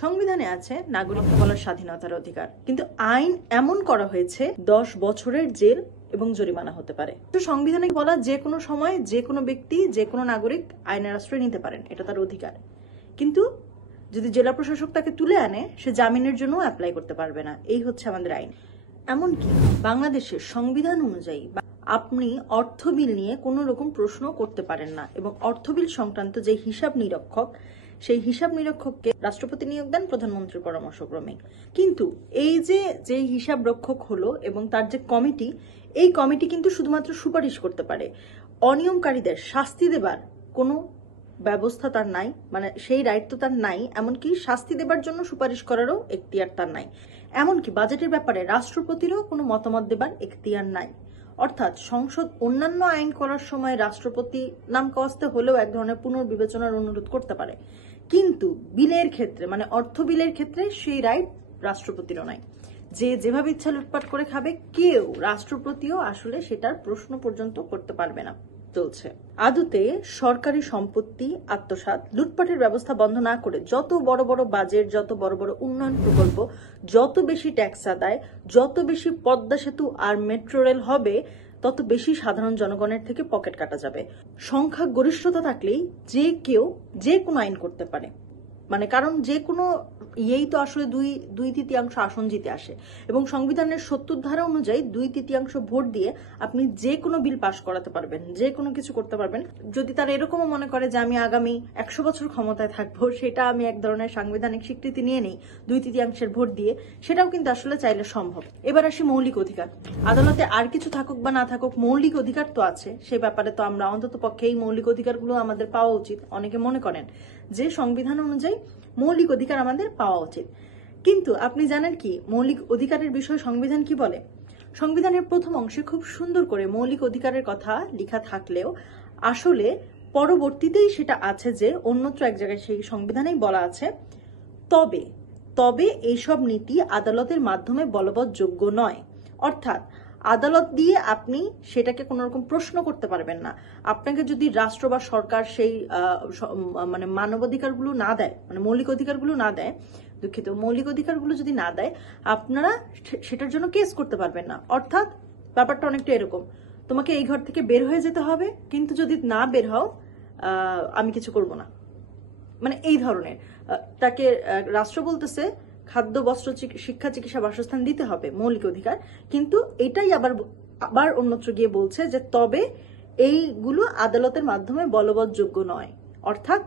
সংবিধানে আছে নাগরিক কথা বলার স্বাধীনতার অধিকার, কিন্তু আইন এমন করা হয়েছে 10 বছরের জেল এবং জরিমানা হতে পারে। তো সংবিধানে বলা যে কোনো সময় যে কোনো ব্যক্তি যে কোনো নাগরিক আইনের আশ্রয় নিতে পারেন, এটা তার অধিকার। কিন্তু যদি জেলা প্রশাসক তাকে তুলে আনে, সে জামিনের জন্য অ্যাপ্লাই করতে পারবে না। এই হচ্ছে আমাদের আইন। এমনকি বাংলাদেশের সংবিধান অনুযায়ী আপনি অর্থ বিল নিয়ে কোনো রকম প্রশ্ন করতে পারেন না, এবং অর্থ বিল সংক্রান্ত যে হিসাব নিরীক্ষক, সেই হিসাব নিরীক্ষককে রাষ্ট্রপতি নিয়োগ দেন প্রধানমন্ত্রীর পরামর্শক্রমে। কিন্তু এই যে হিসাব রক্ষক হলো এবং তার যে কমিটি, এই কমিটি কিন্তু শুধুমাত্র সুপারিশ করতে পারে। অনিয়মকারীদের শাস্তি দেবার কোনো ব্যবস্থা তার নাই, মানে সেই রাইট তো তার নাই। এমনকি শাস্তি দেবার জন্য সুপারিশ করারও এখতিয়ার তার নাই। এমনকি বাজেটের ব্যাপারে রাষ্ট্রপতিরও কোনো মতামত দেবার এখতিয়ার নাই। অর্থাৎ সংসদ অন্যান্য আইন করার সময় রাষ্ট্রপতি নাম কস্তে হলেও এক ধরনের পুনর্বিবেচনার অনুরোধ করতে পারে, কিন্তু বিলের ক্ষেত্রে, মানে অর্থ বিলের ক্ষেত্রে সেই রাইট রাষ্ট্রপতিরও নাই। যে যেভাবে ইচ্ছা লুটপাট করে খাবে, কেউ রাষ্ট্রপতিও আসলে সেটার প্রশ্ন পর্যন্ত করতে পারবে না। চলছে আদতে সরকারি সম্পত্তি আত্মসাৎ, লুটপাটের ব্যবস্থা বন্ধ না করে যত বড় বড় বাজেট, যত বড় বড় উন্নয়ন প্রকল্প, যত বেশি ট্যাক্স আদায়, যত বেশি পদ্মা সেতু আর মেট্রো রেল হবে, তত বেশি সাধারণ জনগণের থেকে পকেট কাটা যাবে। সংখ্যা গরিষ্ঠতা থাকলেই যে কেউ যে কোনো আইন করতে পারে, মানে কারণ যে কোনো ইয়েই তো আসলে দুই তৃতীয়াংশ আসন জিতে আসে, এবং সংবিধানের 70 ধারা অনুযায়ী 2/3 ভোট দিয়ে আপনি যে কোনো বিল পাশ করাতে পারবেন, যে কোনো কিছু করতে পারবেন। যদি তারা এরকমও মনে করে যে আমি আগামী 100 বছর ক্ষমতায় থাকবো, সেটা আমি এক ধরনের সাংবিধানিক স্বীকৃতি নিয়ে নেই 2/3 ভোট দিয়ে, সেটাও কিন্তু আসলে চাইলে সম্ভব। এবার আসি মৌলিক অধিকার। আদালতে আর কিছু থাকুক বা না থাকুক, মৌলিক অধিকার তো আছে। সে ব্যাপারে তো আমরা অন্তত পক্ষে এই মৌলিক অধিকারগুলো আমাদের পাওয়া উচিত। অনেকে মনে করেন যে সংবিধান অনুযায়ী মৌলিক অধিকার আমাদের পাওয়া উচিত, কিন্তু আপনি জানেন কি মৌলিক অধিকারের বিষয়ে সংবিধান কি বলে? সংবিধানের প্রথম অংশে খুব সুন্দর করে মৌলিক অধিকারের কথা লেখা থাকলেও আসলে পরবর্তীতেই সেটা আছে যে অন্যত্র এক জায়গায় সেই সংবিধানেই বলা আছে, তবে এইসব নীতি আদালতের মাধ্যমে বলবৎযোগ্য নয়। অর্থাৎ আদালত দিয়ে আপনি সেটাকে কোনো রকম প্রশ্ন করতে পারবেন না। আপনাকে যদি রাষ্ট্র বা সরকার সেই মানে মানবাধিকারগুলো না দেয়, মানে মৌলিক অধিকারগুলো না দেয়, দুঃখিত, মৌলিক অধিকারগুলো যদি না দেয়, আপনারা সেটার জন্য কেস করতে পারবেন না। অর্থাৎ ব্যাপারটা অনেকটা এরকম, তোমাকে এই ঘর থেকে বের হয়ে যেতে হবে, কিন্তু যদি না বের হও আমি কিছু করব না, মানে এই ধরনের। তাকে রাষ্ট্র বলতেছে খাদ্য, বস্ত্র, শিক্ষা, চিকিৎসা, বাসস্থান দিতে হবে, মৌলিক অধিকার, কিন্তু এটাই আবার অন্যত্র গিয়ে বলছে যে তবে এইগুলো আদালতের মাধ্যমে বলবৎযোগ্য নয়। অর্থাৎ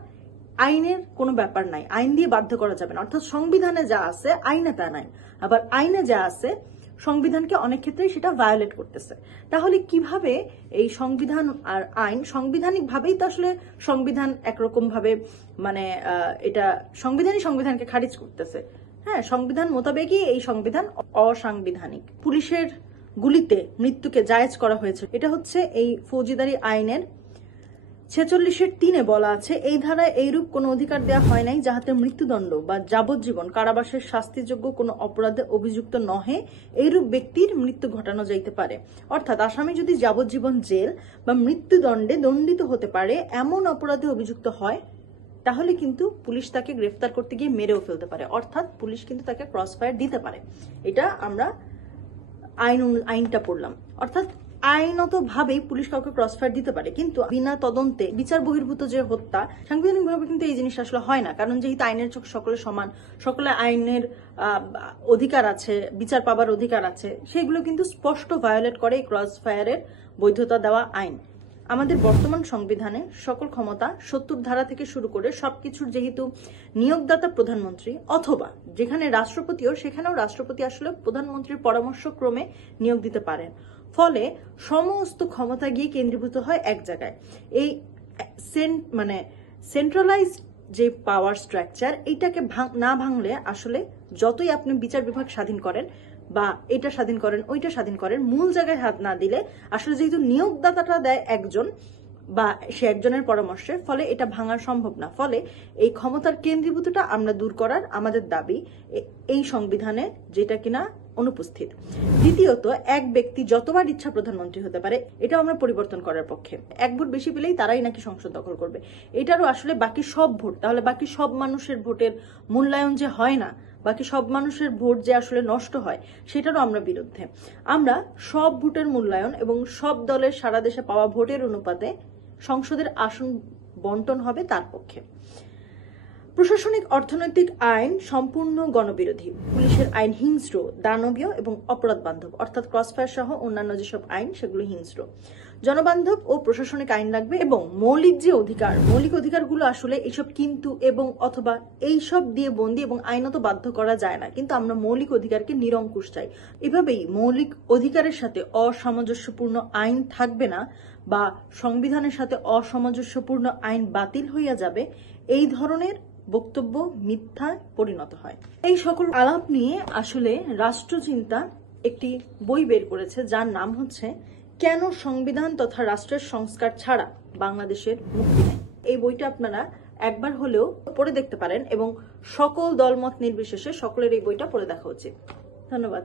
আইনের কোনো ব্যাপার নাই, আইন দিয়ে বাধ্য করা যাবে না। অর্থাৎ সংবিধানে যা আছে আইনে তা নাই, আবার আইনে যা আছে সংবিধানকে অনেক ক্ষেত্রেই সেটা ভায়োলেট করতেছে। তাহলে কিভাবে এই সংবিধান আর আইন, সাংবিধানিক ভাবেই তো আসলে সংবিধান একরকম ভাবে, মানে এটা সংবিধানকে খারিজ করতেছে। হ্যাঁ, সংবিধান মোতাবেকই এই সংবিধান অসাংবিধানিক। পুলিশের গুলিতে মৃত্যুকে জায়েজ করা হয়েছে, এটা হচ্ছে এই ফৌজদারি আইনের 46-3 বলা আছে, এই ধারায় এইরূপ কোনো অধিকার দেওয়া হয় নাই যাহাতে মৃত্যুদণ্ড বা যাবজ্জীবন কারাবাসের শাস্তিযোগ্য কোনো অপরাধে অভিযুক্ত নহে এইরূপ ব্যক্তির মৃত্যু ঘটানো যাইতে পারে। অর্থাৎ আসামি যদি যাবজ্জীবন জেল বা মৃত্যুদণ্ডে দণ্ডিত হতে পারে এমন অপরাধে অভিযুক্ত হয়, তাহলে কিন্তু পুলিশ তাকে গ্রেফতার করতে গিয়ে মেরেও ফেলতে পারে। অর্থাৎ পুলিশ কিন্তু তাকে ক্রস ফায়ার দিতে পারে। এটা আমরা আইনটা পড়লাম। অর্থাৎ আইনত ভাবেই পুলিশ কাউকে ক্রসফায়ার দিতে পারে, কিন্তু বিনা তদন্তে বিচার বহির্ভূত যে হত্যা, সাংবিধানিক ভাবে কিন্তু এই জিনিস আসলে হয় না। কারণ যেহেতু আইনের চোখ সকলে সমান, সকলে আইনের অধিকার আছে, বিচার পাবার অধিকার আছে, সেগুলো কিন্তু স্পষ্ট ভায়োলেট করে এই ক্রসফায়ারের বৈধতা দেওয়া আইন। আমাদের বর্তমান সংবিধানে সকল ক্ষমতা 70 ধারা থেকে শুরু করে সবকিছুর যেহেতু নিয়োগদাতা প্রধানমন্ত্রী, অথবা যেখানে রাষ্ট্রপতিও, সেখানেও রাষ্ট্রপতি আসলে প্রধানমন্ত্রীর পরামর্শক্রমে নিয়োগ দিতে পারেন। ফলে সমস্ত ক্ষমতা গিয়ে কেন্দ্রীভূত হয় এক জায়গায়। এই মানে সেন্ট্রালাইজড যে পাওয়ার স্ট্রাকচার, এইটাকে না ভাঙলে আসলে যতই আপনি বিচার বিভাগ স্বাধীন করেন বা এটা স্বাধীন করেন, ওইটা স্বাধীন করেন, মূল জায়গায় হাত না দিলে আসলে যেহেতু নিয়োগদাতাটা দেয় একজন, বা সে একজনের পরামর্শে, ফলে এটা ভাঙা সম্ভব না। ফলে এই ক্ষমতার কেন্দ্রীভূতটা আমরা দূর করার আমাদের দাবি এই সংবিধানে, যেটা কিনা অনুপস্থিত। দ্বিতীয়ত, এক ব্যক্তি যতবার ইচ্ছা প্রধানমন্ত্রী হতে পারে, এটাও আমরা পরিবর্তন করার পক্ষে। এক ভোট বেশি পেলেই তারাই নাকি সংসদ দখল করবে, এটারও আসলে বাকি সব ভোট, তাহলে বাকি সব মানুষের ভোটের মূল্যায়ন যে হয় না, বাকি সব মানুষের ভোট যে আসলে নষ্ট হয়, সেটারও আমরা বিরুদ্ধে। আমরা সব ভোটের মূল্যায়ন এবং সব দলের সারা দেশে পাওয়া ভোটের অনুপাতে সংসদের আসন বন্টন হবে তার পক্ষে। প্রশাসনিক অর্থনৈতিক আইন সম্পূর্ণ গণবিরোধী। পুলিশের আইন হিংস্র, দানবীয় এবং অপরাধ বান্ধব, অর্থাৎ ক্রসফায়ার সহ অন্যান্য যেসব আইন সেগুলো হিংস্র। জনবান্ধব ও প্রশাসনিক আইন লাগবে এবং মৌলিক যে অধিকার, মৌলিক অধিকারগুলো আসলে এইসব কিন্তু এবং অথবা এইসব দিয়ে বন্দি এবং আইনত বাধ্য করা যায় না, কিন্তু আমরা মৌলিক অধিকারকে নিরঙ্কুশ চাই। এভাবেই মৌলিক অধিকারের সাথে অসামঞ্জস্যপূর্ণ আইন থাকবে না বা সংবিধানের সাথে অসামঞ্জস্যপূর্ণ আইন বাতিল হইয়া যাবে, এই ধরনের বক্তব্য মিথ্যায় পরিণত হয়। এই সকল আলাপ নিয়ে আসলে রাষ্ট্রচিন্তা একটি বই বের করেছে, যার নাম হচ্ছে কেন সংবিধান তথা রাষ্ট্রের সংস্কার ছাড়া বাংলাদেশের মুক্তি নেই। এই বইটা আপনারা একবার হলেও পড়ে দেখতে পারেন এবং সকল দলমত নির্বিশেষে সকলের এই বইটা পড়ে দেখা উচিত। ধন্যবাদ।